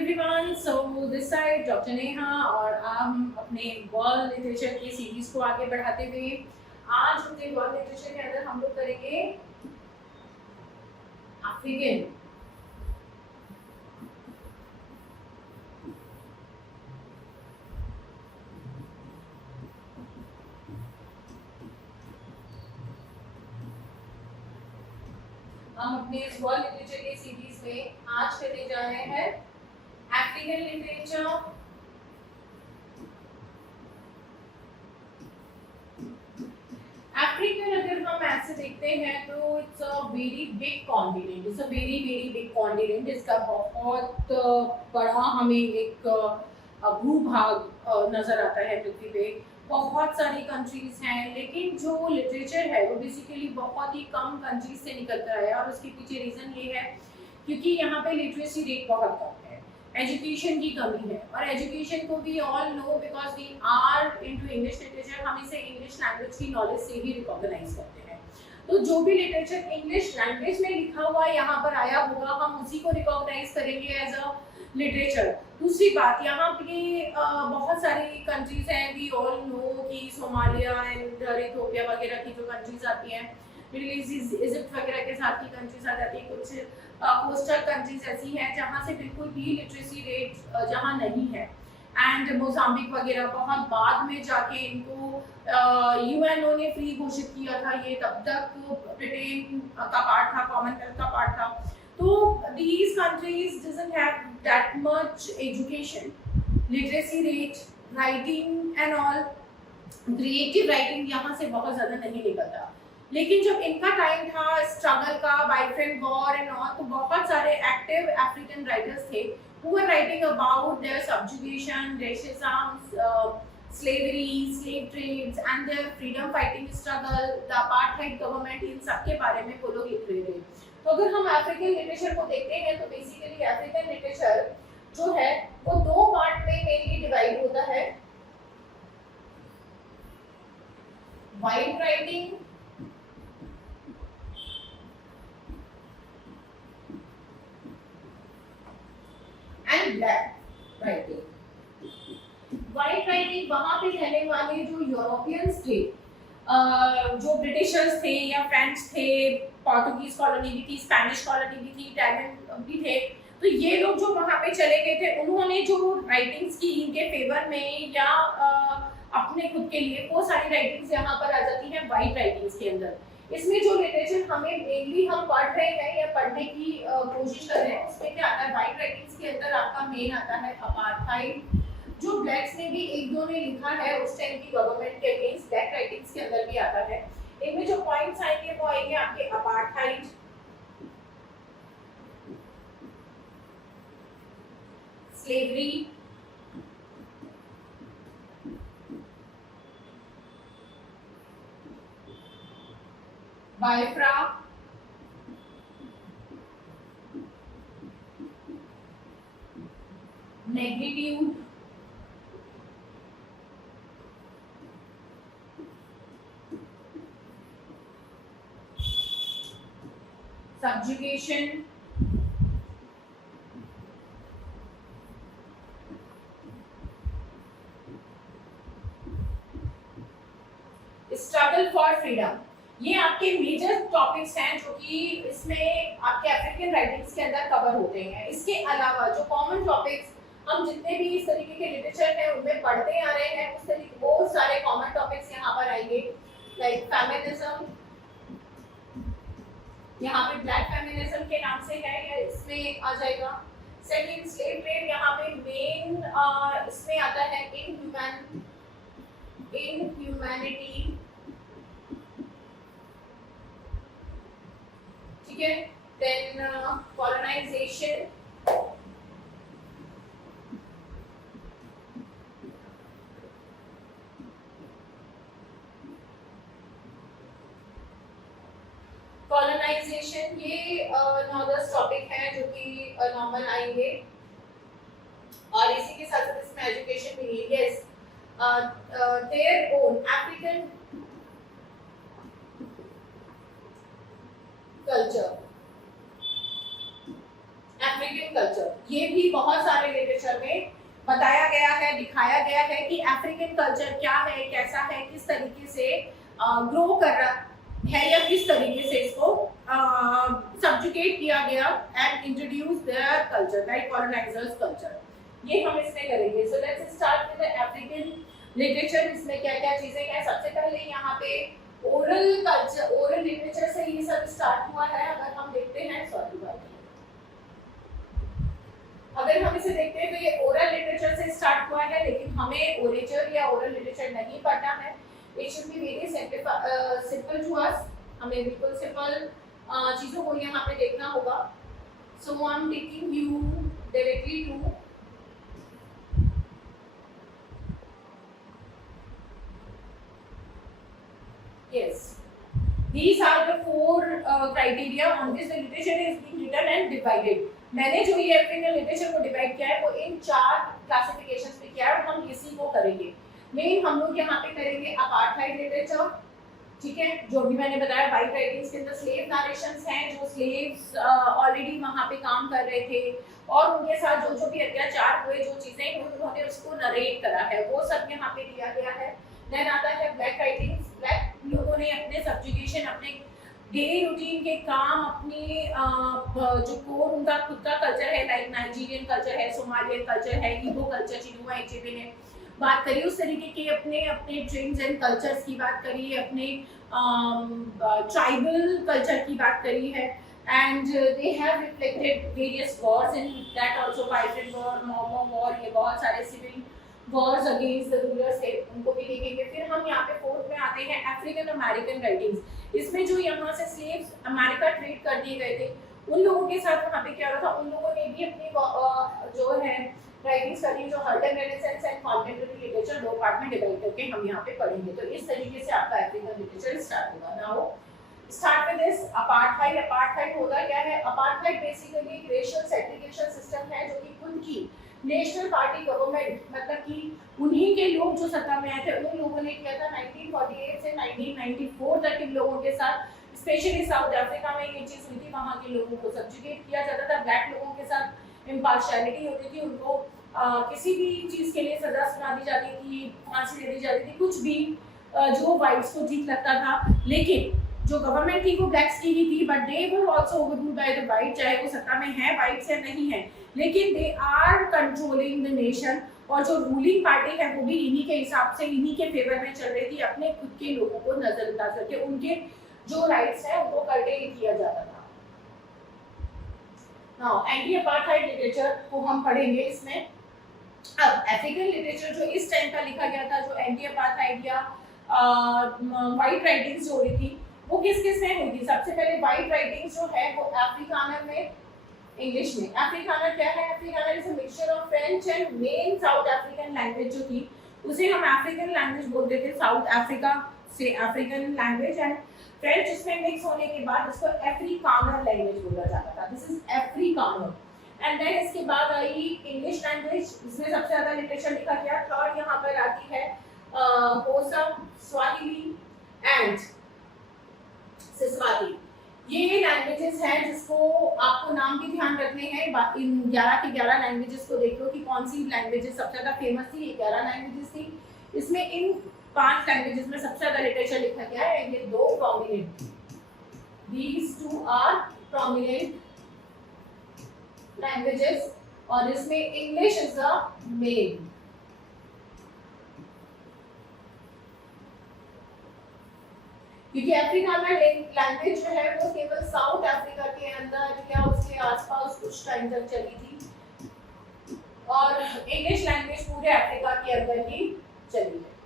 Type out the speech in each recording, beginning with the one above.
Everyone, so this side doctor Neha और हम अपने वर्ल्ड लिटरेचर की सीरीज को आगे बढ़ाते हुए आज अपने वर्ल्ड लिटरेचर के अंदर हम लोग करेंगे अफ्रीकन। हम अपने इस वर्ल्ड लिटरेचर की सीरीज में आज करने जा रहे हैं अफ्रीकन लिटरेचर। अफ्रीकन अगर हम ऐसे देखते हैं तो it's a very big continent, it's a very big continent. इसका बहुत बड़ा हमें एक भूभाग नजर आता है पृथ्वी पे। बहुत सारी कंट्रीज हैं, लेकिन जो लिटरेचर है वो बेसिकली बहुत ही कम कंट्रीज से निकलता है और उसके पीछे रीजन ये है क्योंकि यहाँ पे लिटरेसी रेट बहुत कम है, एजुकेशन की कमी है। और एजुकेशन को we all know because we are into English literature, हम इसे इंग्लिश लैंग्वेज की नॉलेज से ही रिकॉग्नाइज करते हैं। तो जो भी लिटरेचर इंग्लिश लैंग्वेज में लिखा हुआ यहाँ पर आया होगा हम उसी को रिकॉग्नाइज करेंगे एज अ लिटरेचर। दूसरी बात, यहाँ पे बहुत सारी कंट्रीज हैं, वी ऑल नो कि सोमालिया एंड इथियोपिया वगैरह की जो कंट्रीज आती हैं, मिडिल ईस्ट इजिप्ट वगैरह के साथ की कंट्रीज आ जाती है। कुछ कोस्टल कंट्रीज ऐसी हैं जहाँ से बिल्कुल भी लिटरेसी रेट जहाँ नहीं है, एंड मोजाम्बिक वगैरह बहुत बाद में जाके इनको यूएनओ ने फ्री घोषित किया था। ये तब तक ब्रिटेन का पार्ट था, कॉमनवेल्थ का पार्ट था। तो these countries doesn't have that much education, literacy rate, writing and all, creative writing यहाँ से बहुत ज़्यादा नहीं निकलता। लेकिन जब इनका टाइम था स्ट्रगल का, बाइफ्रेंड वॉर एंड ऑल, तो बहुत सारे एक्टिव अफ्रीकन राइटर्स थे who were writing about their subjugation, racism, slavery, slave trades and their freedom fighting struggle, the apartheid government, इन सब के बारे में वो लोग लिख रहे थे। तो अगर हम अफ्रीकन लिटरेचर को देखते हैं तो बेसिकली अफ्रीकन लिटरेचर जो है वो दो पार्ट में मेनली डिवाइड होता है, white writing and black writing. White writing वहां पे रहने वाले जो यूरोपियंस थे, जो ब्रिटिशर्स थे या फ्रेंच थे, पोर्टुगीज कॉलोनी भी थी, स्पेनिश कॉलोनी भी थी, इटालियन भी थे, तो ये लोग जो वहां पे चले गए थे उन्होंने जो राइटिंग्स की इनके फेवर में या अपने खुद के लिए, वो सारी राइटिंग्स यहाँ पर आ जाती हैं वाइट राइटिंग्स के अंदर। इसमें जो लिटरेचर हमें मेनली हम पढ़ रहे हैं या पढ़ने की कोशिश कर रहे हैं उसमें क्या आता है, वाइट राइटिंग्स के अंदर आपका मेन आता है अपार्थाइड, जो ब्लैक्स ने भी एक दो ने लिखा है उस टाइम की गवर्नमेंट के अगेंस्ट, ब्लैक राइटिंग्स के अंदर भी आता है। इनमें जो पॉइंट्स आएंगे वो आएंगे आपके apartheid, slavery, Biafra, negritude, subjugation, struggle for freedom. ये आपके मेजर टॉपिक्स हैं जो कि इसमें आपके अफ्रीकन राइटिंग्स के अंदर कवर होते हैं। इसके अलावा जो कॉमन टॉपिक्स हम जितने भी इस तरीके के लिटरेचर है उनमें पढ़ते आ रहे हैं, उस तरीके बहुत सारे कॉमन टॉपिक्स यहाँ पर आएंगे, लाइक फेमिनिज्म, यहाँ पे ब्लैक फेमिनिज्म के नाम से है या इसमें आ जाएगा। सेकंड, स्लेव ट्रेड, यहाँ पे मेन इसमें आता है इनह्यूमैनिटी, ठीक है। देन कॉलोनाइजेशन, कॉलोनाइजेशन ये 9-10 टॉपिक है जो कि नॉर्मल आएंगे और इसी के साथ साथ इसमें एजुकेशन भी है। Yes, their own African culture African culture, ये भी बहुत सारे लिटरेचर में बताया गया है, दिखाया गया है कि अफ्रीकन कल्चर क्या है, कैसा है, किस तरीके से ग्रो कर रहा है या किस तरीके से इसको सब्जुकेट किया गया and introduce their culture like colonisers culture. ये हम इसमें करेंगे। So let's start with the African literature. इसमें क्या क्या चीजें हैं? सबसे पहले यहाँ पे ओरल कल्चर, ओरल लिटरेचर से ये सब स्टार्ट हुआ है। अगर हम देखते हैं, अगर हम इसे देखते हैं तो ये ओरल लिटरेचर से स्टार्ट हुआ है, लेकिन हमें ओरेचर या ओरल लिटरेचर नहीं पढ़ना है। It should be very simple to us. हमें बिल्कुल सिंपल चीजों को यहाँ पे देखना होगा। So I am taking you directly to yes, these are the four criteria on which the literature is being written and divided. मैंने जो ये अफ्रीकन लिटरेचर को डिवाइड किया है वो इन 4 क्लासिफिकेशंस पे किया है और हम इसी को करेंगे। मेन हम लोग यहाँ पे करेंगे अपार्थाइड लिटरेचर, ठीक है, जो भी मैंने बताया वाइट राइटिंग्स के अंदर स्लेव नरेशंस हैं, जो स्लेव्स ऑलरेडी वहाँ पे काम कर रहे थे और उनके साथ जो जो भी अत्याचार हुए, जो चीजें हुई, उन्होंने उसको नरेट करा है, वो सब यहाँ पे दिया गया है। देन आता है ब्लैक राइटिंग्स। ब्लैक लोगों ने अपने सब्जुगेशन, अपने डेली रूटीन के काम, अपने जो कोर उनका खुद का कल्चर है, लाइक नाइजीरियन कल्चर है, सोमालियन कल्चर है, इबो कल्चर, चिनुआ इचेबे ने बात करी, उस तरीके के अपने अपने ट्रेंड्स एंड कल्चर्स की बात करी, अपने ट्राइबल कल्चर की बात करी है। And they have reflected various wars in that also, pirate war, Mau Mau war, ये बहुत सारे civil wars against the rulers थे, उनको भी देखेंगे। फिर हम यहाँ पे फोर्थ में आते हैं अफ्रीकन अमेरिकन राइटिंग्स। इसमें जो यहाँ से स्लेव्स अमेरिका ट्रेड कर दिए गए थे, उन लोगों के साथ वहाँ पे क्या हो रहा था, उन लोगों ने भी अपनी जो है राइटिंग्स करी, जो हर्टन renaissance and contemporary literature, 2 part में डिवाइड करके हम यहाँ पे पढ़ेंगे। तो इस तरीके से आपका अफ्रीकन लिटरेचर स्टार्ट होगा। Now start with this apartheid. Apartheid होगा क्या है? अपार्थाइड बेसिकली एक रेशियल सेग्रीगेशन सिस्टम है, जो कि खुद की नेशनल पार्टी गवर्नमेंट, मतलब कि उन्हीं के लोग जो सत्ता में आए थे, उन लोगों ने किया था 1948 से 1994 तक इन लोगों के साथ। स्पेशली साउथ अफ्रीका में ये चीज हुई थी, वहाँ के लोगों को सब्जुगेट किया जाता था, ब्लैक लोगों के साथ इम्पार्शियलिटी होती थी, उनको किसी भी चीज के लिए सजा सुना दी जाती थी, फांसी दे दी जाती थी, कुछ भी जो व्हाइट्स को ठीक लगता था। लेकिन जो गवर्नमेंट थी वो ब्लैक्स की ही थी, but they were also overruled by the white, चाहे वो सत्ता में है व्हाइट्स या नहीं है, लेकिन they are controlling the nation. और जो रूलिंग पार्टी है वो भी इन्हीं के हिसाब से, इन्हीं के फेवर में चल रही थी, अपने खुद के लोगों को नजरअंदाज करके उनके जो राइट्स है उनको कर्टेल किया जाता था। नाउ एंटी अपार्थाइड लिटरेचर को हम पढ़ेंगे इसमें। अब अफ्रीकन लिटरेचर जो इस टाइम का लिखा गया था, जो एंटी अपार्थाइड या व्हाइट राइटिंग्स जो हो रही थी, वो किस किस में हुई थी? सबसे पहले व्हाइट राइटिंग्स जो है वो अफ्रीकानर में, इंग्लिश में। अफ्रीकानर क्या है? Afrikaner is a mixture of French and main South African language जो थी उसे हम अफ्रीकन लैंग्वेज बोलते थे, साउथ अफ्रीका से अफ्रीकन लैंग्वेज, एंड फ्रेंच इसमें मिक्स होने के बाद इसको अफ्रीकानर लैंग्वेज बोला जाता था। This is Afrikaner. And then इसके बाद आई इंग्लिश लैंग्वेज, इसमें सबसे ज्यादा लिटरेचर लिखा गया। थर्ड यहाँ पर आती है होसा, स्वाहिली एंड सिस्वाती। ये लैंग्वेजेस हैं जिसको आपको नाम भी ध्यान रखने हैं। इन 11 के 11 लैंग्वेजेस को देखो कि कौन सी लैंग्वेजेस सबसे ज्यादा फेमस थी। ये 11 लैंग्वेजेस थी। इसमें इन 5 लैंग्वेजेस में सबसे ज्यादा लिटरेचर लिखा गया है। ये 2 prominent, these 2 are prominent languages, और इसमें इंग्लिश इज द मेन। क्योंकि अफ्रीकानर लैंग्वेज जो है वो केवल साउथ अफ्रीका के अंदर या उसके आसपास कुछ टाइम तक चली थी, और इंग्लिश लैंग्वेज पूरे अफ्रीका के अंदर ही चली है।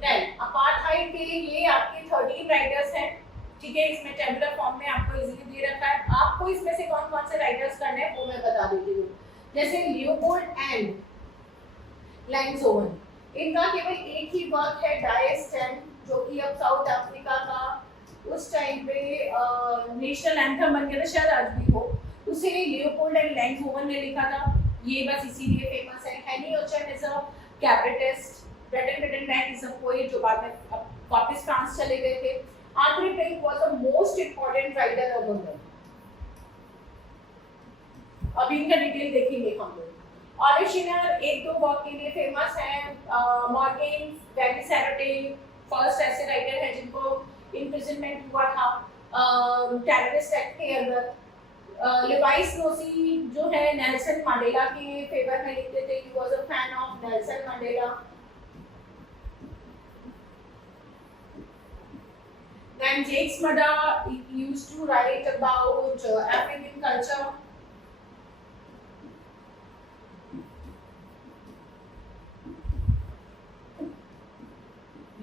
देन अपार्थाइड के ये आपके 13 राइटर्स हैं, ठीक है। इसमें टेबुलर फॉर्म में आपको इजीली दे रखा है। आपको इसमें से कौन कौन से राइटर्स करने हैं वो मैं बता देती हूँ। जैसे लियोपोल्ड एंड लैंग्सोवन, इनका केवल एक ही वर्क है, डायस्टेम, जो कि अब साउथ अफ्रीका का उस टाइम पे नेशनल एंथम बन गया था, शायद आज भी हो। उसे लियोपोल्ड एंड लैंग्सोवन ने लिखा था, ये बस इसीलिए फेमस है। हेनी ओचन is a cabaretist, Breyten man is a poet जो बाद में वापस फ्रांस चले गए थे। Arthur Peck was the most important writer of the world. अभी इनका डिटेल देखेंगे हम लोग। ऑलिव शिनर एक दो वर्क के लिए फेमस है। मॉर्गन वेनिसेरोटे फर्स्ट ऐसे राइटर है जिनको इम्प्रिजनमेंट हुआ था टेररिस्ट एक्ट के अंदर। लिवाइस नोसी जो है नेल्सन मंडेला के फेवर में लिखते थे, he was a fan of Nelson Mandela. Then Jakes Mada used to write about African culture.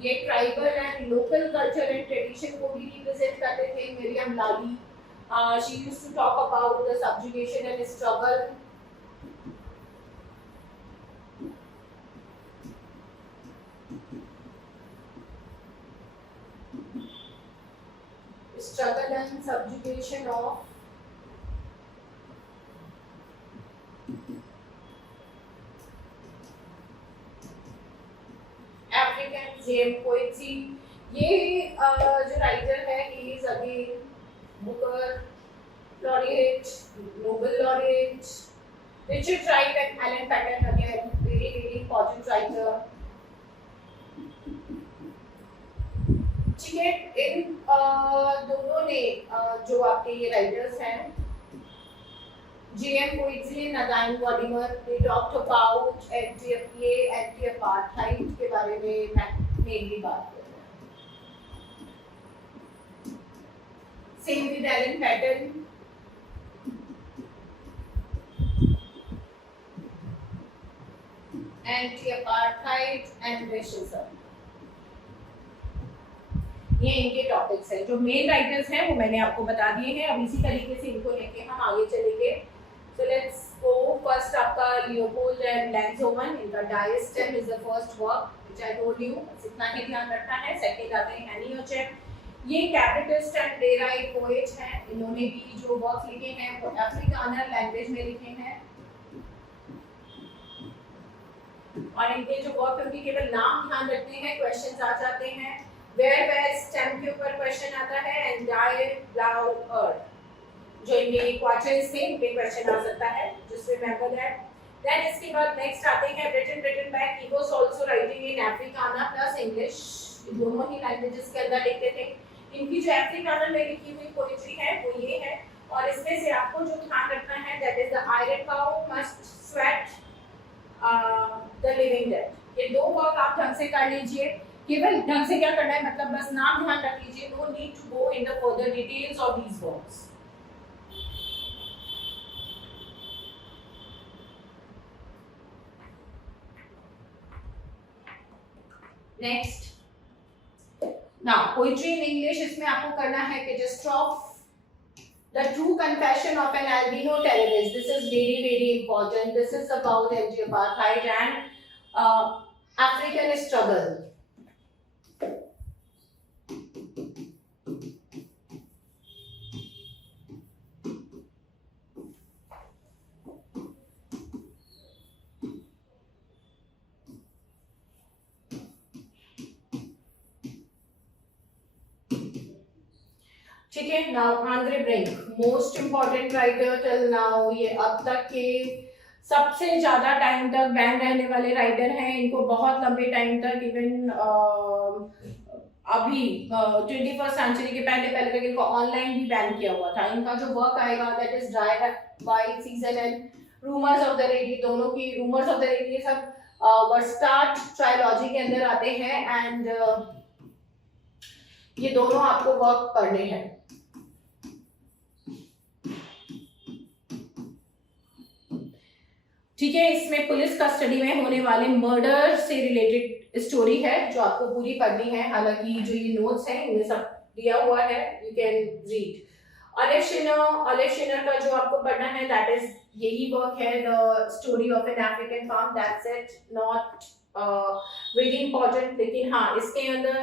ये tribal and local culture and tradition को भी रिप्रेजेंट करते थे। Miriam Lali she used to talk about the subjugation and struggle. Struggle and subjugation of African Zen poetry. ये जो writer है he is again Booker laureate, Nobel laureate, Richard Wright and Alan Paton again very important writer. ठीक है, इन दोनों ने जो आपके ये राइटर्स हैं J.M. Coetzee, Nadine Gordimer, they talked about anti-apartheid के बारे में mainly बात कर रहे हैं। Same with Alan Paton. Anti-apartheid and racism. ये इनके टॉपिक्स हैं। जो मेन राइटर्स हैं वो मैंने आपको बता दिए हैं। अब इसी तरीके से इनको लेके हम आगे चलेंगे। So let's go first आपका Leopold and Langzowen, इनका Diastem is the first work which I told you, इतना ही ध्यान रखना है। सेकंड आते हैं हैनी ओचेप, ये कैपिटलिस्ट एंड प्लेराइट पोएट हैं। इन्होंने भी जो वर्क लिखे हैं वो अफ्रीकानर लैंग्वेज में लिखे हैं और इनके जो वर्क उनके केवल नाम ध्यान रखते हैं, क्वेश्चंस आ जाते हैं। वेयर स्टेम के ऊपर क्वेश्चन आता है एंड डायर ब्लाउ अर्थ जो इनके क्वार्टर्स थे पे क्वेश्चन आ सकता है, जस्ट रिमेंबर दैट। देन इसके बाद नेक्स्ट आते हैं written back, he was also writing in Afrikaans plus English, दोनों ही लैंग्वेजेस के अंदर लिखते थे। इनकी जो अफ्रीकाना में लिखी हुई पोएट्री है वो ये है और इसमें से आपको जो ध्यान रखना है that is the iron cow must sweat the living dead. ये दो वर्क आप ढंग से कर लीजिए। केवल ढंग से क्या करना है, मतलब बस नाम ध्यान रख लीजिए, no need to go in the further details of these works. Next now poetry in English, इसमें आपको करना है catastrophe, the true confession of an albino terrorist. This is very important. This is about anti apartheid and African struggle. ठीक है, now Andre Brink, most important writer till now, ये अब तक के सबसे ज्यादा टाइम तक बैन रहने वाले राइटर हैं। इनको बहुत लंबे टाइम तक इवन अभी 21st सेंचुरी के पहले तक इनको ऑनलाइन भी बैन किया हुआ था। इनका जो वर्क आएगा that is dry by season and rumours of the ready, दोनों की रूमर्स ऑफ द रेडी ये सब वर्स्टार्ट ट्रायलॉजी के अंदर आते हैं एंड ये दोनों आपको वर्क पढ़ने हैं। ठीक है, इसमें पुलिस कस्टडी में होने वाले मर्डर से रिलेटेड स्टोरी है जो आपको पूरी पढ़नी है। हालांकि जो ये नोट्स हैं इनमें सब दिया हुआ है, you can read. Olive Schreiner का जो आपको पढ़ना है दैट इज यही वर्क है, the story of an African farm, that's it, not very important. लेकिन हाँ, इसके अंदर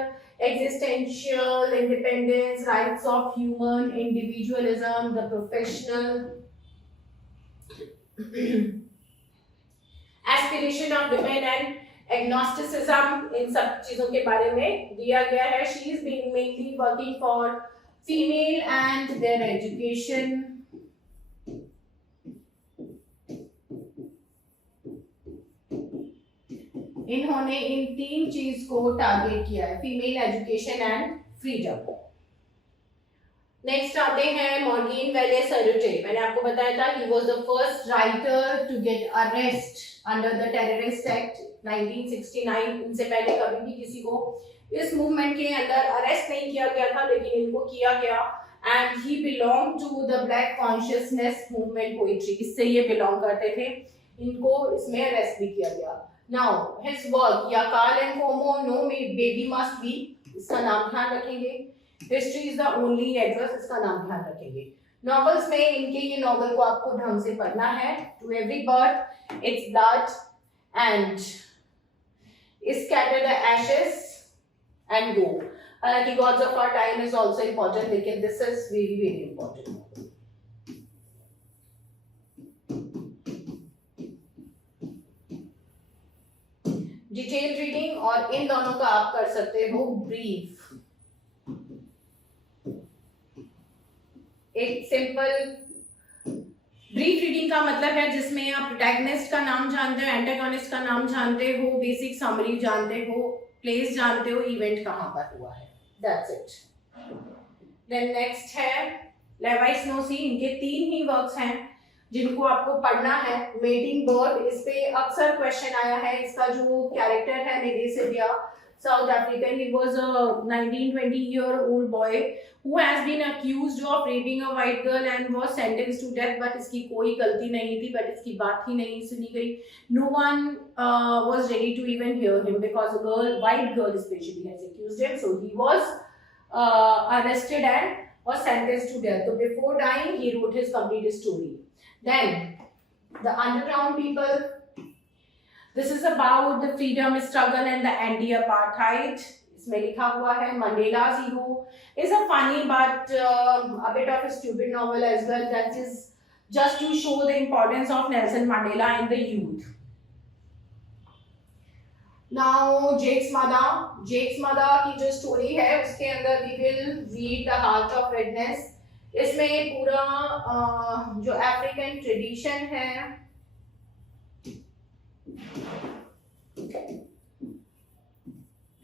existential independence, rights of human individualism, the professional aspiration of women and agnosticism, इन सब चीजों के बारे में दिया गया है। She is being mainly working for female and their education. इन्होंने इन 3 चीज को टारगेट किया है, female education and freedom. Next आते हैं मॉर्गेन वेले सैलुटे। मैंने आपको बताया था he was the first writer to get arrest under the terrorist act 1969। इनसे पहले कभी भी किसी को इस मूवमेंट के अंदर अरेस्ट नहीं किया गया था, लेकिन इनको किया गया। And he belong to the black consciousness movement poetry, इससे ये बिलोंग करते थे। इनको इसमें अरेस्ट भी किया गया। Now his work Yakhal'inkomo no baby must weep, इसका नाम ध्यान रखेंगे। History is the only address, इसका नाम ध्यान रखेंगे। नॉवेल्स में इनके ये नॉवेल को आपको ढंग से पढ़ना है। To every bird its blood and scatter the ashes and go. हालांकि gods of our time is also important, लेकिन this is very very important. Detail reading और इन दोनों का आप कर सकते हो ब्रीफ। एक सिंपल ब्रीफ रीडिंग का मतलब है जिसमें आप प्रोटैगनिस्ट का नाम जानते हो, एंटागोनिस्ट का नाम जानते हो, बेसिक समरी जानते हो, प्लेस जानते हो, इवेंट कहां पर हुआ है, दैट्स इट। देन नेक्स्ट है लेवाइस नोसी। इनके 3 ही वर्क्स हैं जिनको आपको पढ़ना है। मेटिंग बर्ड, इस पे अक्सर क्वेश्चन आया है। इसका जो कैरेक्टर है नेगेसिविया, South African, he was a 19-20-year-old boy who has been accused of raping a white girl and was sentenced to death, but इसकी कोई गलती नहीं थी, but इसकी बात ही नहीं सुनी गई। No one was ready to even hear him because a girl, white girl especially, has accused him, so he was arrested and was sentenced to death. So before dying, he wrote his complete story. Then the underground people. This is about the freedom struggle and the anti-apartheid. इसमें लिखा हुआ है Mandela's Hero is a funny but a bit of a stupid novel as well. That is just to show the importance of Nelson Mandela in the youth. Now Jake's mother की जो story है उसके अंदर we will read the heart of redness. इसमें पूरा जो African tradition है,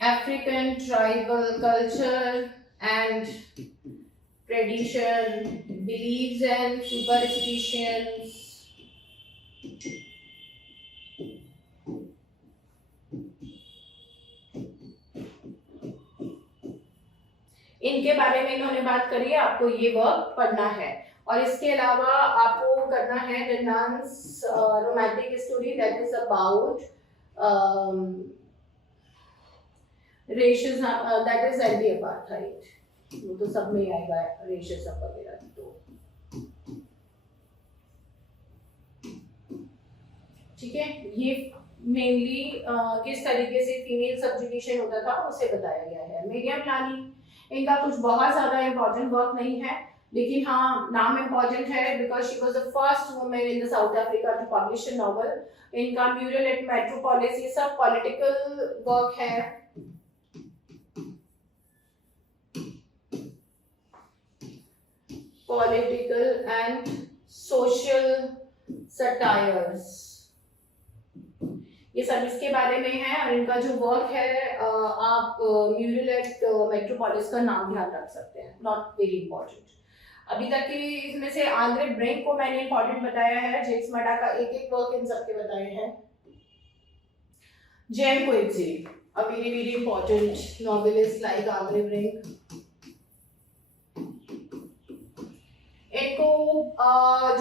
African tribal culture and tradition, beliefs and superstitions, इनके बारे में इन्होंने बात करी है। आपको ये वर्क पढ़ना है। और इसके अलावा आपको करना है the nun's romantic story that is about racism, that is anti-apartheid. वो तो सब में आएगा रेशिज्म वगैरह। तो ठीक है, ये मेनली किस तरीके से फीमेल सब्जुगेशन होता था उसे बताया गया है। मीडिया प्लानिंग, इनका कुछ बहुत ज्यादा इंपॉर्टेंट वर्क नहीं है, लेकिन हाँ नाम इम्पोर्टेंट है because she was the first women in the South Africa to publish a novel. इनका म्यूरल एट मेट्रोपोलिस, ये सब पॉलिटिकल वर्क है। पॉलिटिकल एंड सोशल सटायर्स, ये सब इसके बारे में है। और इनका जो वर्क है आप म्यूरल एट मेट्रोपोलिस का नाम ध्यान रख सकते हैं, नॉट वेरी इंपॉर्टेंट। अभी तक की इसमें से आंद्रे ब्रेक को मैंने इंपॉर्टेंट बताया है, जेक्स मडा का एक एक वर्क इन सबके बताए हैं। J M Coetzee, a very very important novelist like Andre Brink. इनको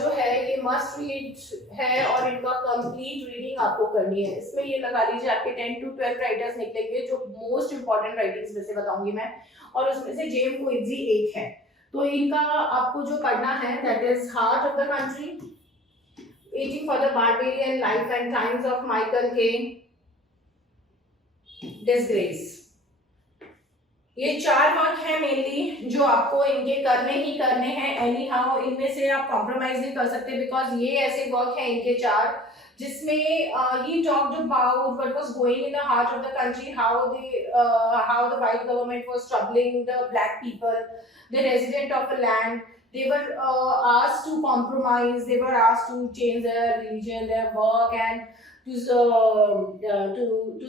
जो है ये मस्ट रीड है और इनका कंप्लीट रीडिंग आपको करनी है। इसमें ये लगा लीजिए आपके 10 to 12 राइटर्स निकलेंगे जो मोस्ट इंपॉर्टेंट राइटिंग्स में से बताऊंगी मैं, और उसमें से जेम कोएट्जे एक है। तो इनका आपको जो पढ़ना है that is heart of the country, waiting for the barbarian life and times of Michael के, डिसग्रेस। ये 4 वर्क है मेनली जो आपको इनके करने ही करने हैं। एनी हाउ इनमें से आप कॉम्प्रोमाइज नहीं कर सकते बिकॉज ये ऐसे वर्क है इनके 4 जिसमें he talked about what was going in the heart of the country, how the white government was troubling the black people, the resident of the land, they were asked to compromise, they were asked to change their religion, their work, and to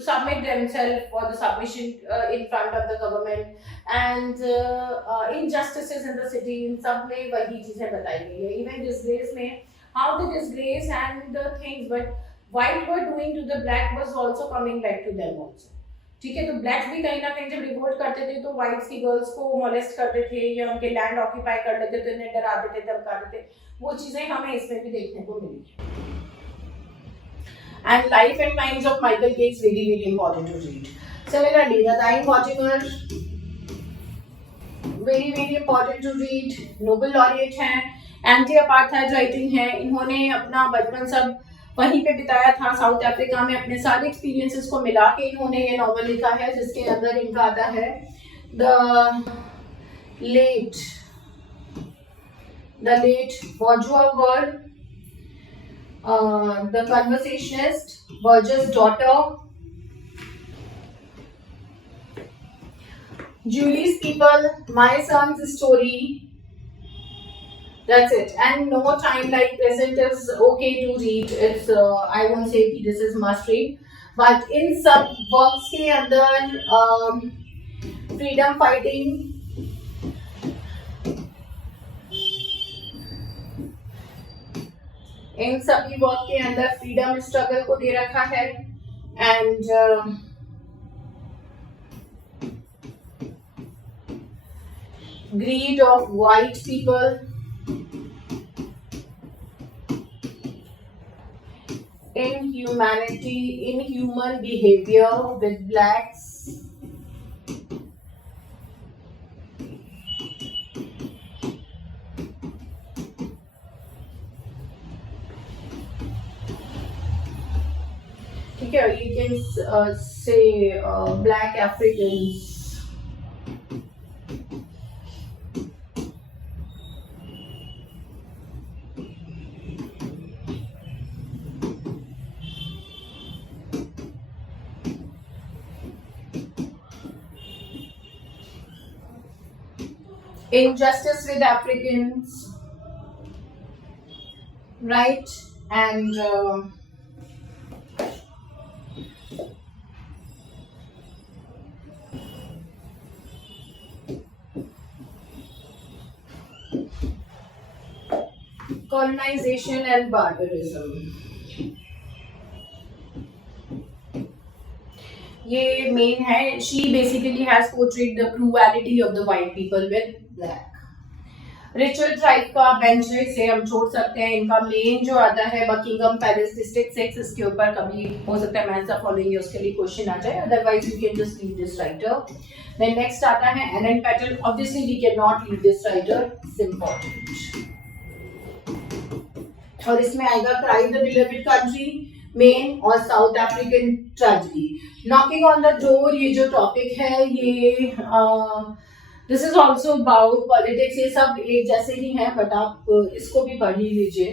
submit themselves for the submission in front of the government, and injustices in the city, in सब में वही चीजें बताई गई है. Even disgrace में how the disgrace and the things but white were doing to the black was also coming back to them also. ठीक है, तो ब्लैक्स भी कहीं ना कहीं जब रिवोल्ट करते थे तो व्हाइट्स की गर्ल्स को मोलेस्ट करते थे या उनके लैंड ऑक्यूपाई कर लेते थे, उन्हें डराते थे, धमकाते थे. वो चीजें हमें इसमें भी देखने को मिली. And Life and Times of Michael K is very very important to read. Similarly, The Time Mortimer, very very important to read. Nobel laureate हैं, एंटी अपार्थाइड राइटिंग है. इन्होंने अपना बचपन सब वहीं पे बिताया था साउथ अफ्रीका में. अपने सारे एक्सपीरियंसेस को मिला के इन्होंने ये नॉवल लिखा है, जिसके अंदर इनका आता है the late Wordsworth, The Conversationist, Burgess' Daughter, Julie's People, My Son's Story. That's it. And No Time Like Present is okay to read. It's I won't say this is must read, but in some works के अंदर freedom fighting, इन सभी work के अंदर freedom struggle को दे रखा है. And greed of white people, inhuman behavior with blacks, ठीक है. You can say black Africans. Injustice with Africans, right? And colonization and barbarism. ये मेन है. She basically has portrayed the cruelty of the white people with black. Richard tribe का benchmate से हम छोड़ सकते हैं. इनका मेन जो आता है बकिंगम पैलेस डिस्ट्रिक्ट 6, इसके ऊपर कभी हो सकता है मैच फॉलोइंग उसके लिए क्वेश्चन आ जाए, otherwise you can just leave this writer. Then next आता है Elon petal. Obviously we can not leave this writer, it's important. और इसमें आएगा cry the beloved country, main और south African tragedy. Knocking on the door, ये जो topic है ये this is also about politics. ये सब एक जैसे ही हैं, बट आप इसको भी पढ़ ही लीजिए.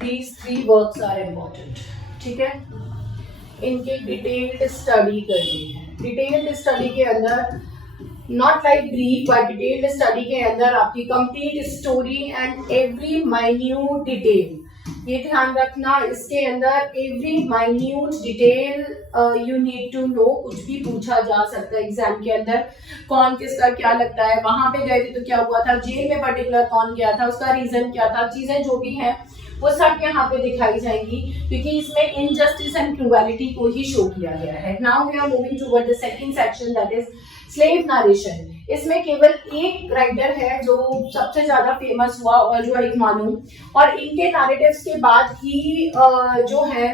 These 3 works are important. ठीक है, इनके डिटेल्ड स्टडी करनी है. डिटेल्ड स्टडी के अंदर not like brief, but detailed study के अंदर आपकी complete story and every minute detail. ये ध्यान रखना, इसके अंदर every minute detail you need to know. कुछ भी पूछा जा सकता है एग्जाम के अंदर. कौन किसका क्या लगता है, वहां पे गए थे तो क्या हुआ था, जेल में पर्टिकुलर कौन गया था, उसका रीजन क्या था, चीजें जो भी हैं वो सब यहाँ पे दिखाई जाएंगी, क्योंकि इसमें इनजस्टिस एंड क्रूएलिटी को ही शो किया गया है. Now we are moving toward the second section, that is slave narration. इसमें केवल एक राइटर है जो सबसे ज्यादा फेमस हुआ, ऑल्ड्राइट मानू, और इनके नैरेटिव्स के बाद ही जो है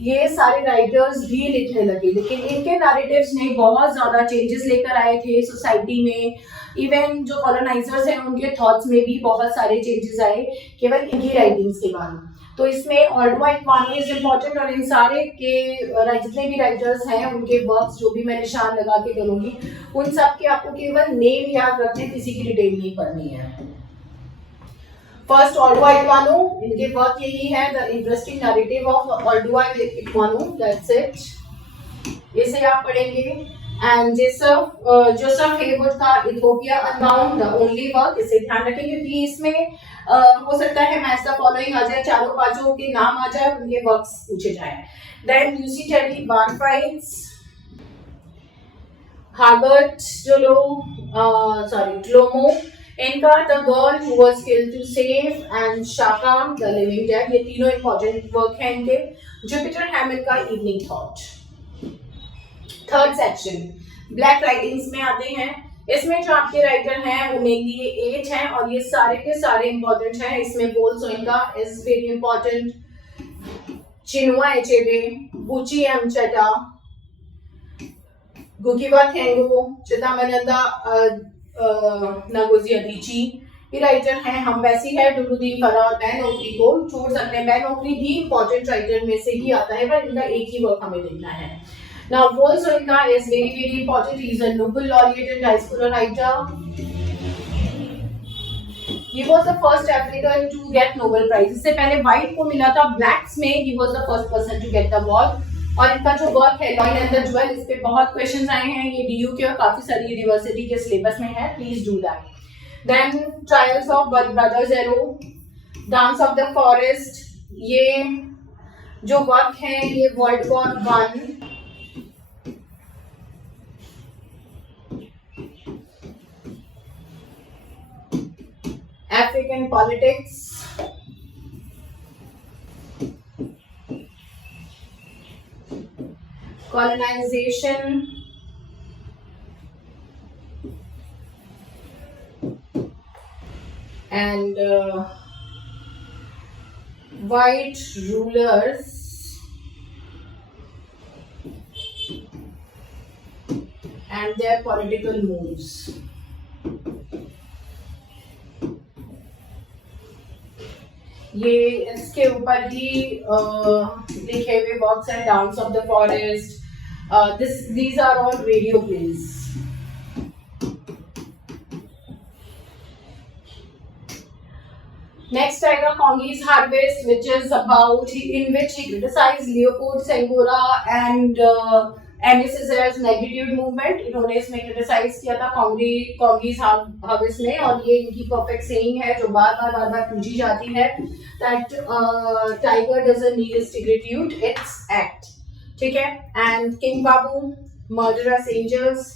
ये सारे राइटर्स भी लिखने लगे. लेकिन इनके नैरेटिव्स ने बहुत ज्यादा चेंजेस लेकर आए थे सोसाइटी में. इवन जो कॉलोनाइजर्स हैं उनके थॉट्स में भी बहुत सारे चेंजेस आए केवल इनकी राइटिंग्स के बाद. तो इसमें ऑल्ड्राइट मानू इज इम्पोर्टेंट, और इन सारे के जितने भी राइटर्स हैं उनके वर्क्स जो भी मैं निशान लगा के करूंगी, उन सब के आपको केवल नेम याद रखने, किसी की डिटेल नहीं पढ़नी है. फर्स्ट ऑल्ड्राइट मानू, इनके वर्क यही है, द इंटरेस्टिंग नैरेटिव ऑफ ऑल्ड्राइट मानू, दैट्स इट. इसे आप पढ़ेंगे. एंड जोसेफ हेवुड का Ethiopia unbound the only work, इसे ध्यान रखें क्योंकि इसमें हो सकता है मैच द फॉलोइंग आ जाए, चारों पांचों के नाम आ जाए, उनके वर्क्स पूछे जाए। Then Lucy Terry bar fights, Herbert Dhlomo, इनका the girl who was killed to save and Shaka the living dead, ये तीनों इंपॉर्टेंट वर्क हैं इनके। जुपिटर हैमिल का evening thought. Third section black writings में आते हैं। इसमें जो आपके राइटर हैं वो मेनली 8 हैं और ये सारे के सारे इंपॉर्टेंट हैं। इसमें बोलसोइन का इज वेरी इंपॉर्टेंट, चिनुआ एचेबे, बुची एमचेटा, गुकिवा थेंगो, चितामनंदा नगोजी अदीची, ये राइटर हैं। हम वैसी है डुरुद्दीन फरार, बैन ओकरी को छोड़ सकते हैं। बैन ओकरी भी इंपॉर्टेंट राइटर में से ही आता है, पर इनका एक ही वर्क हमें देखना है। Now, Bolsoinka is very important. He is a Nobel laureate and diaspora writer. He was the first African to get Nobel Prize. इससे पहले white को मिला था, blacks में he was the first person to get the award. और इनका जो work है लॉयन एंड द ज्वेल, इस पे बहुत क्वेश्चंस आए हैं, ये डीयू के और काफी सारी यूनिवर्सिटी के सिलेबस में है, please do that. Then trials of brother Jero, dance of the forest, ये जो वर्क है ये world war 1, African politics, colonization, and white rulers and their political moves. ये इसके ऊपर ही लिखे हुए वर्क्स हैं, dance of the forest, these are all radio plays. Next आएगा Congi's Harvest, which is about in which he criticized Leopold Senghora and Aimé Césaire's negritude movement. इन्होंने इसमें criticise किया था Congi's Harvest में, और ये इनकी परफेक्ट सेइंग है जो बार बार पूछी जाती है, that tiger doesn't need its negritude, its act. ठीक है। And King Baabu, murderous angels,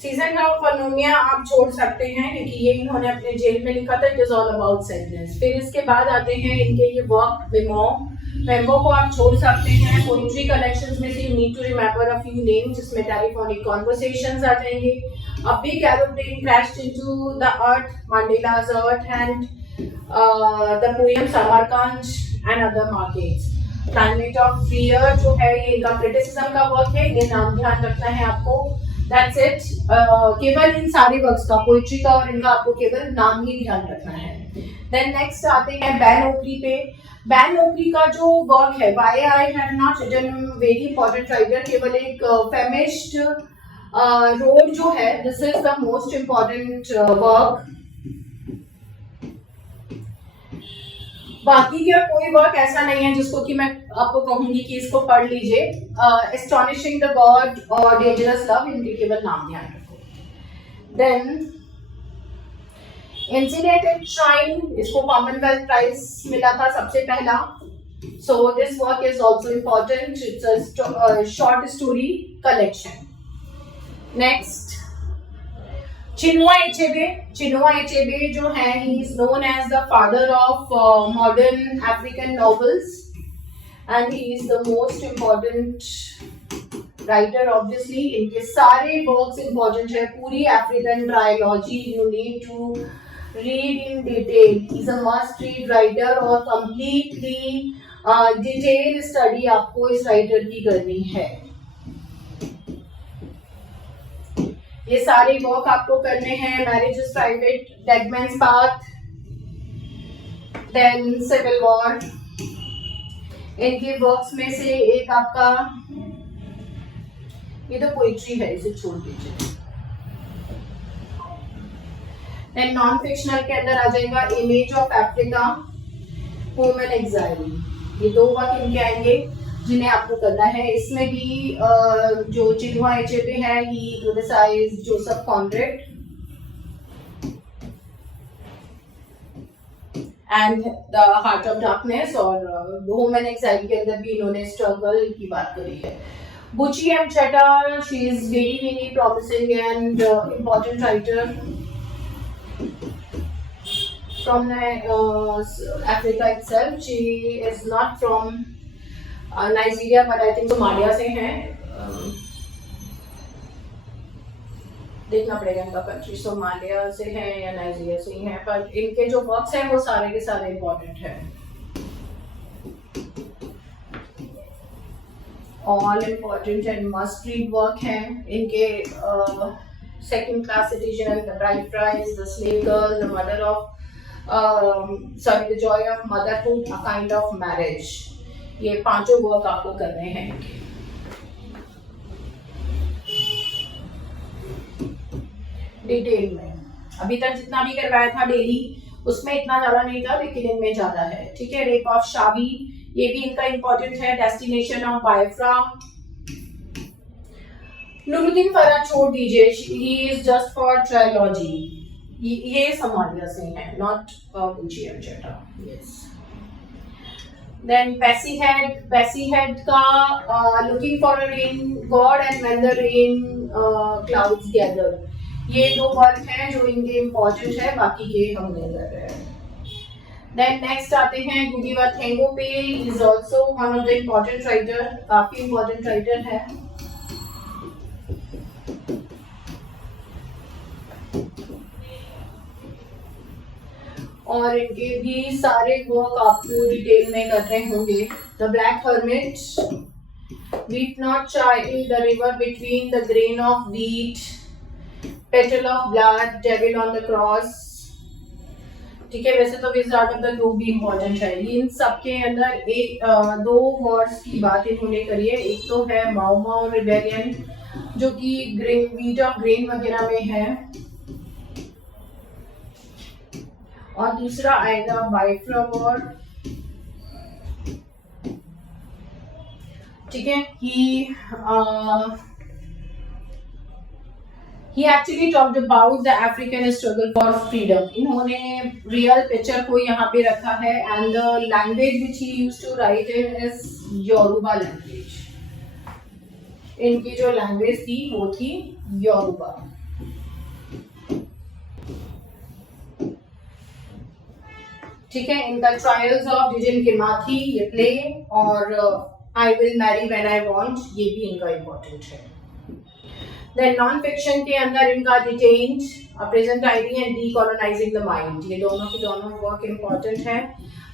season of anomy आप छोड़ सकते हैं क्योंकि ये इन्होंने अपने जेल में लिखा था, it is all about sadness. फिर इसके बाद आते हैं इनके ये वर्क वेमो को आप छोड़ सकते हैं। पोइट्री कलेक्शंस में से you need to remember a few names, जिसमें टेलीफोनिक कॉन्वर्सेशंस आ जाएंगे। अब भी aeroplane crashed into the earth, Mandela's earth, and the poem Samarkand and other markets. Planet of fear जो है ये इनका क्रिटिसिज्म का वर्क है, ये नाम ध्यान रखना है आपको। That's it. केवल इन सारे वर्क्स का, पोइट्री का और इनका आपको केवल नाम ही ध्यान रखना है। देन नेक्स्ट आते हैं बैन ओकरी पे। बैन ओकरी का जो वर्क है, why I have not written, very important writer, केवल एक फेमिस्ट रोड जो है, this is the most important work. बाकी का कोई वर्क ऐसा नहीं है जिसको कि मैं आपको कहूंगी कि इसको पढ़ लीजिए। एस्टोनिशिंग द गॉड और डेंजरस लव, इनके केवल नाम ध्यान रखो। देन इंसिनेटेड श्राइन, इसको कॉमनवेल्थ प्राइज मिला था सबसे पहला, so this work is also important, it's a short story collection. Next Chinua Achebe जो है, he is known as the father of modern African novels and he is the most important writer obviously. इनके सारे works important है, पूरी African trilogy you need to read in detail. He is a must read writer और completely detailed study आपको इस writer की करनी है। ये सारे वर्क आपको करने हैं। Marriage is private, dead man's path, then civil war, इनके वर्क्स में से एक आपका, ये तो पोइट्री है, इसे छोड़ दीजिए। देन नॉन फिक्शनल के अंदर आ जाएगा image of Africa, home and exile, ये दो वर्क इनके आएंगे। जिन्हें आपको करना है। इसमें भी जो चिन्हुआ एचे पे है, he criticized Joseph Conrad and the heart of darkness, और होम एंड एक्साइल के अंदर भी इन्होंने स्ट्रगल की बात करी है। Buchi Emecheta, she is very very promising and important writer from Africa itself. She is not from Nigeria, but I think Somalia से हैं। देखना पड़ेगा इनका कंट्री सोमालिया से है या नाइजीरिया से ही है, पर इनके जो वर्क्स हैं वो सारे के सारे इम्पोर्टेंट हैं। All important and must read work हैं इनके। Second class citizen, the bride price, the slave girl, the mother of the joy of motherhood, a kind of marriage, ये पांचों वर्क आपको करने हैं। डिटेल में अभी तक जितना भी करवाया था डेली उसमें इतना ज्यादा नहीं था, लेकिन इनमें ज्यादा है। ठीक है, रेप ऑफ शावी, ये भी इनका इंपॉर्टेंट है। Destination of Biafra. Nuruddin Farah छोड़ दीजिए, he is just for trilogy. ये सोमालिया से हैं, not Buchi Emecheta. Yes. Then Bessie Head का looking for a rain god and when the rain clouds gather, ये दो work हैं जो इनके इम्पोर्टेंट है, बाकी के हम नहीं कर रहे हैं। देन नेक्स्ट आते हैं गुगीवा थेंगोपे, is also one of the important writer, काफी इम्पोर्टेंट राइटर है। और इनके भी सारे वर्क आपको डिटेल में कर रहे होंगे। The black hermit, wheat not child, the river between the grain of wheat, petal of blood, devil on the cross. ठीक है, वैसे तो विज़ार्ड ऑफ द ग्लोब भी इम्पोर्टेंट है। इन सबके अंदर एक दो वर्ड्स की बात इन्होंने करी है। एक तो है माओ माओ रिबेलियन, जो कि वीट ऑफ ग्रेन वगैरह में है, और दूसरा आएगा बायफ्रा वॉर। ठीक है, he actually talked about the African struggle for freedom. इन्होंने रियल पिक्चर को यहाँ पे रखा है, and the language which he used to write in is Yoruba language. इनकी जो लैंग्वेज थी वो थी योरुबा। ठीक है, इनका ट्रायल्स ऑफ डिजन के माथी ये प्ले, और I will marry when I want, ये भी इनका इम्पोर्टेंट है। देन नॉन फिक्शन के अंदर इनका detained, prison diary and decolonising the mind, ये दोनों की दोनों वर्क इम्पोर्टेंट है,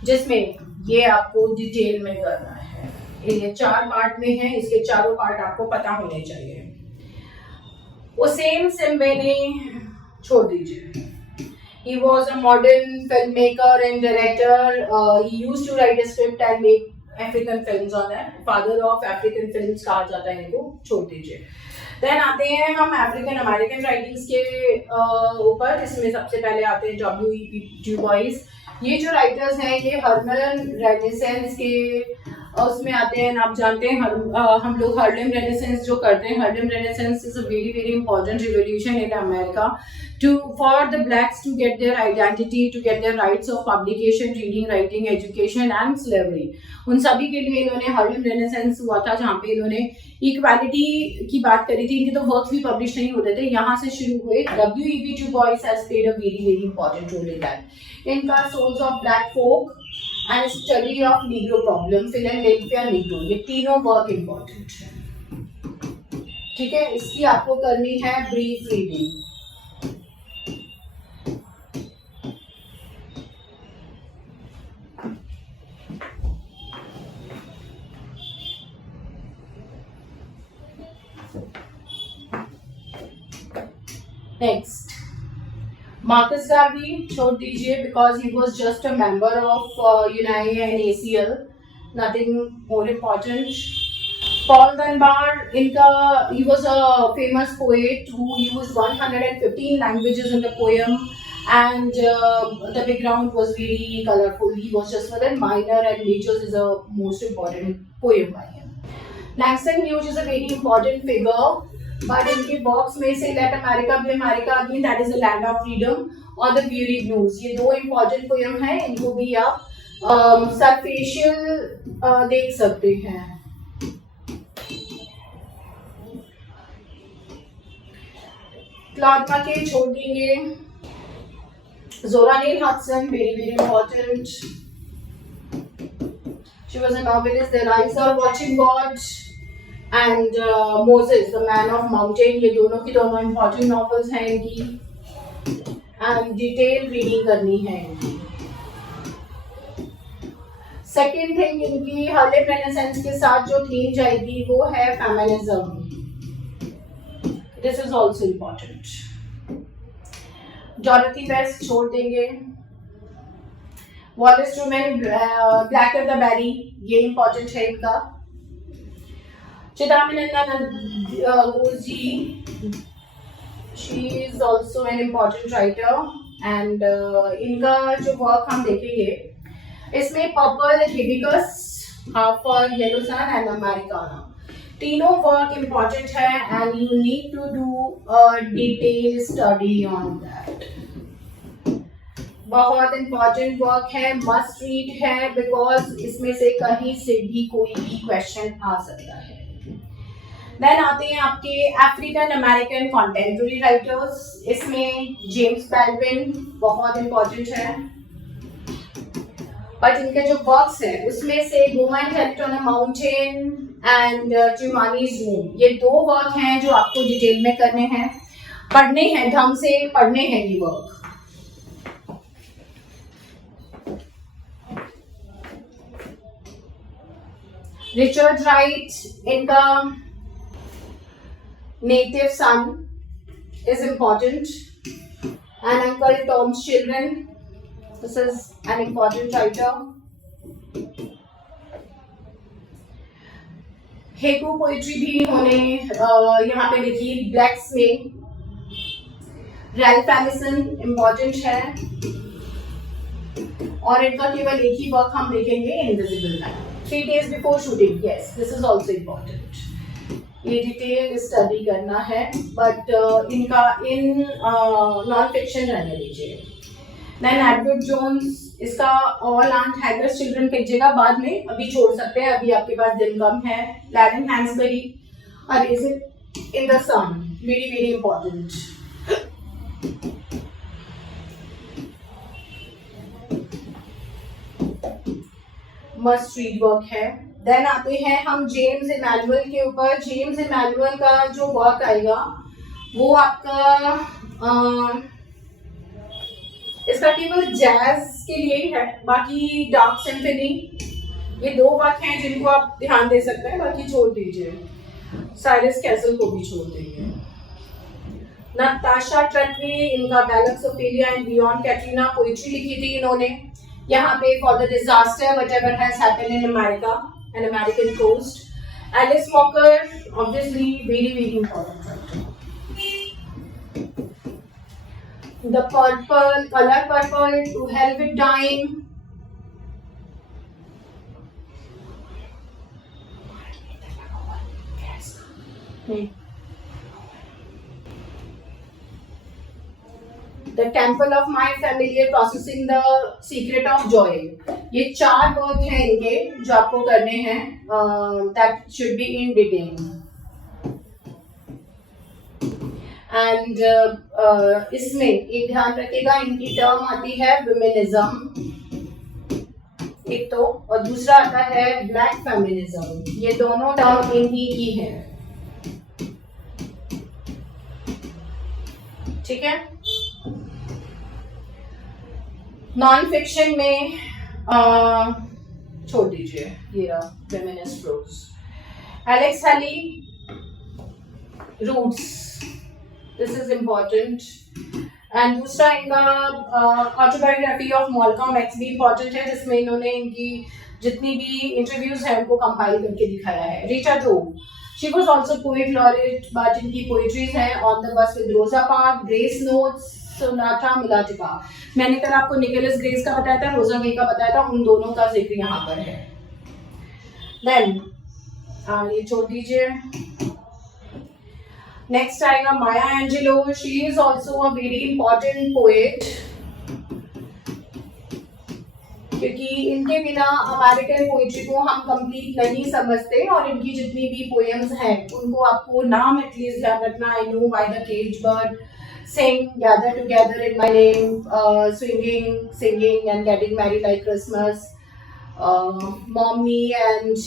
जिसमें ये आपको डिटेल में करना है। ये 4 पार्ट में है, इसके चारों पार्ट आपको पता होने चाहिए। उसेम सिम्बेनी छोड़ दीजिए। He was a modern filmmaker and director. He used to write a script and make African films on that. Father of African films कहा जाता है इनको, छोड़ दीजिए। Then आते हैं हम अफ्रीकन अमेरिकन राइटिंग्स के ऊपर। इसमें सबसे पहले आते हैं W.E.B. Du Bois। ये जो राइटर्स हैं ये हार्लेम रेनेसेंस के उसमें आते हैं। आप जानते हैं हम लोग हार्लेम रेनेसेंस जो करते हैं, Harlem renaissance is a very very important revolution in America for the blacks to get their identity, to get their rights of publication, reading, writing, education and slavery. उन सभी के लिए इन्होंने हार्लेम रेनेसेंस हुआ था, जहाँ पे इन्होंने इक्वालिटी की बात करी थी। इनके तो वर्क भी पब्लिश नहीं होते थे, यहाँ से शुरू हुए। W.E.B. Du Bois has played a very very important role in that. इनका Souls of Black Folk and Study of Negro Problem, Philadelphia Negro, ये तीनों वर्क इम्पोर्टेंट है। ठीक है, इसकी आपको करनी है brief reading. Next, Marcus Garvey छोड़ दीजिए, because he was just a member of UNI and ACL, nothing more important. Paul Dunbar, इनका he was a famous poet who used 115 languages in the poem, and the background was very colorful. He was just for that minor and majors is a most important poem by him. Langston Hughes is a very important figure, but इनके books में से let America be America again that is the land of freedom और the weary blues, ये दो important poem है, इनको भी आप सरफेशियल देख सकते हैं। क्लॉड मार्के छोड़ देंगे। Zora Neale Hudson, very very important. She was a novelist. The Rise of Watching God and Moses, the Man of Mountain. ये दोनों की दोनों important novels हैं इनकी, and detail reading करनी है इनकी। Second thing इनकी Harlem Renaissance के साथ जो theme जाएगी वो है feminism. This is also important. Dorothy West छोड़ देंगे। Wallace Thurman, blacker the berry, ये इंपॉर्टेंट है इनका। Chidanand Ghosh ji, she is also an important writer and इनका जो वर्क हम देखेंगे इसमें purple hibiscus, half yellow sun and Americanah, तीनों वर्क इम्पॉर्टेंट है and you need to do a detail study on that. बहुत इम्पॉर्टेंट वर्क है, मस्ट रीड है, बिकॉज इसमें से कहीं से भी कोई भी क्वेश्चन आ सकता है। देन आते हैं आपके अफ्रीकन अमेरिकन कॉन्टेम्पररी राइटर्स, इसमें जेम्स बैल्विन बहुत इम्पॉर्टेंट है, बट इनके जो वर्क्स हैं उसमें से woman helped on a mountain and Jumani's room, ये दो वर्क हैं जो आपको डिटेल में करने हैं, पढ़ने हैं, ढंग से पढ़ने हैं ये वर्क। रिचर्ड राइट, इनका native son is important and Uncle Tom's children, this is an important writer. Haiku poetry भी इन्होंने यहाँ पे लिखी, ब्लैक्स में। रैल्फ एलिसन इम्पॉर्टेंट है और इनका केवल एक ही वर्क हम देखेंगे, invisible man, 3 days before shooting, yes, this is also important. ये डिटेल स्टडी करना है, बट इनका इन नॉन फिक्शन रहने दीजिए। देन एडवर्ड जोन्स, इसका ऑल आंट हैगर्स चिल्ड्रन कीजिएगा बाद में, अभी छोड़ सकते हैं, अभी आपके पास दिन कम है। Lorraine Hansberry, a raisin in the sun, very very important. Must read work है। देन आते हैं हम जेम्स इमैनुअल के ऊपर। जेम्स इमैनुअल का जो वर्क आएगा वो आपका इसका केवल जैज के लिए ही है, बाकी डार्क सिम्फनी, ये दो वर्क हैं जिनको आप ध्यान दे सकते हैं, बाकी छोड़ दीजिए। साइरस कैसल को भी छोड़ देंगे। नताशा ट्रेटवे, इनका Bellocq's Ophelia and beyond Katrina poetry लिखी थी इन्होंने, यहाँ पे for the disaster whatever has happened in America and American coast. Alice Walker, obviously very very important writer. The purple, color purple, to hell with dying. The temple of my familiar processing the secret of joy. ये 4 work हैं इनके जो आपको करने हैं, that should be in detail. And इसमें एक ध्यान रखिएगा, इनकी टर्म आती है विमेनिज्म एक तो, और दूसरा आता है ब्लैक फेमिनिज्म, ये दोनों टर्म इन्हीं की है, ठीक है। नॉन फिक्शन में छोड़ दीजिए, ये रहा feminist prose. Alex Haley, roots, this is important. And दूसरा इनका ऑटोबायोग्राफी ऑफ मॉलकॉम एक्स भी इम्पॉर्टेंट है, जिसमें इन्होंने इनकी जितनी भी इंटरव्यूज हैं उनको कंपाइल करके दिखाया है। Rita Dove, she was also poet laureate, but इनकी पोएट्रीज हैं on the bus with Rosa Parks, grace notes, sonata mulattica. मैंने कल आपको निकोलस ग्रेस का बताया था, रोजा मे का बताया था, उन दोनों का जिक्र यहाँ पर है। देन ये छोड़ दीजिए। नेक्स्ट आएगा Maya Angelou. She is also a very important poet, क्योंकि इनके बिना अमेरिकन पोइट्री को हम कंप्लीट नहीं समझते, और इनकी जितनी भी पोएम्स हैं उनको आपको नाम एटलीस्ट याद रखना। I know why the caged bird, sing, gather together in my name, singing and getting married like Christmas, mommy and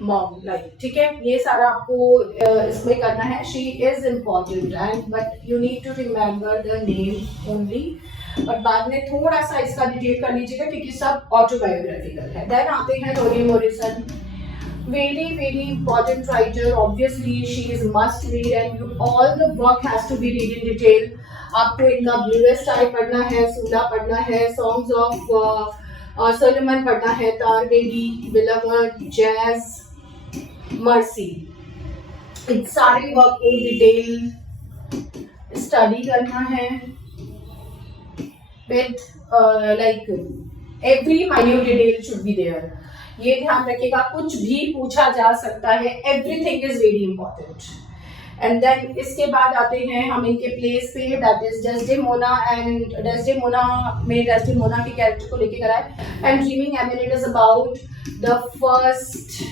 mom, like, ठीक है, ये सारा आपको इसमें करना है। She is important and but you need to remember the name only, और बाद में थोड़ा सा इसका डिटेल कर लीजिएगा क्योंकि सब ऑटोबायोग्राफिकल है। देन आते हैं Tony Morrison, very very important writer. Obviously she is must read and all the work has to be read in detail. आपको इनका Bluest Eye पढ़ना है, सूला पढ़ना है, Songs of Solomon पढ़ना है, तार बेबी, Beloved, Jazz, Mercy, इन सारे वर्क को डिटेल स्टडी करना है with like every minute detail should be there. ये ध्यान रखिएगा, कुछ भी पूछा जा सकता है, everything is very important. And then इसके बाद आते हैं हम इनके प्लेस पे, that is Desdemona. And Desdemona में डेस्डेमोना के कैरेक्टर को लेके कराए। And dreaming Emmett, it is about the first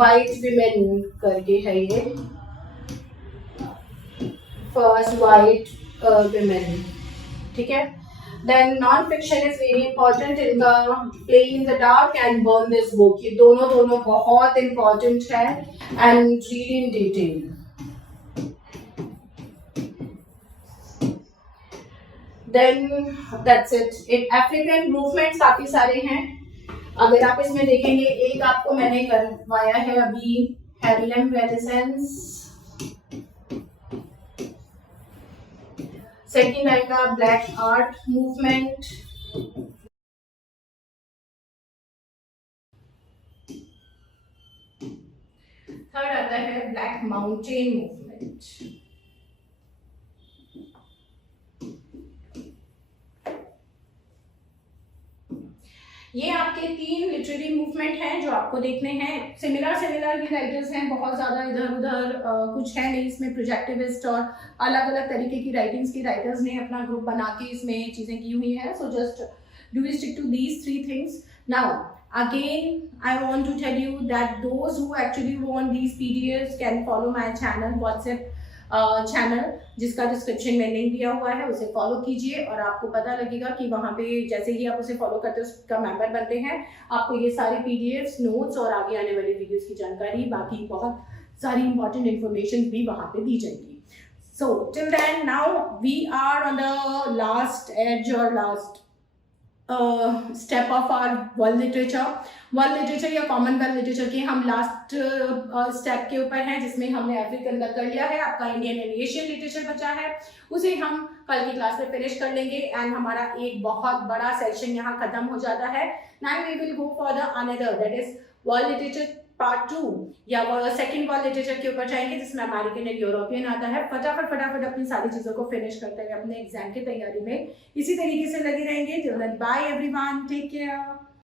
white women करके है ये, फर्स्ट वाइट विमेन, ठीक है। Then non-fiction is very important. इनका Play in the Dark and Burn This Book, ये दोनों बहुत important है and read in detail. Then that's it. African movements काफी सारे हैं, अगर आप इसमें देखेंगे, एक आपको मैंने करवाया है अभी, Harlem Renaissance, सेकेंड आएगा ब्लैक आर्ट मूवमेंट, थर्ड आता है ब्लैक माउंटेन मूवमेंट। ये आपके 3 लिटरेरी मूवमेंट हैं जो आपको देखने हैं। सिमिलर ही राइटर्स हैं, बहुत ज़्यादा इधर उधर कुछ है नहीं इसमें। प्रोजेक्टिविस्ट और अलग अलग तरीके की राइटिंग्स की राइटर्स ने अपना ग्रुप बना के इसमें चीज़ें की हुई हैं। So just do stick to these 3 things. Now again I want to tell you that those who actually want these PDFs can follow my channel, WhatsApp channel, जिसका डिस्क्रिप्शन में लिंक दिया हुआ है, उसे फॉलो कीजिए और आपको पता लगेगा कि वहाँ पे जैसे ही आप उसे फॉलो करते हो, उसका मेंबर बनते हैं, आपको ये सारी PDFs, नोट्स और आगे आने वाली वीडियोस की जानकारी, बाकी बहुत सारी इंपॉर्टेंट इन्फॉर्मेशन भी वहाँ पे दी जाएगी। So till then, now we are on the last edge और last step of our world literature या कॉमनवेल्थ लिटरेचर के हम लास्ट स्टेप के ऊपर हैं, जिसमें हमने अफ्रीकन का कर लिया है। आपका इंडियन एंड एशियन लिटरेचर बचा है, उसे हम कल की क्लास में फिनिश कर लेंगे एंड हमारा एक बहुत बड़ा सेशन यहाँ खत्म हो जाता है। Now we will go for the another, that is world literature part 2 या सेकंड वर्ल्ड लिटरेचर के ऊपर जाएंगे, जिसमें अमेरिकन एंड यूरोपियन आता है। फटाफट अपनी सारी चीज़ों को फिनिश करते हुए अपने एग्जाम की तैयारी में इसी तरीके से लगे रहेंगे। Till then, bye everyone, take care.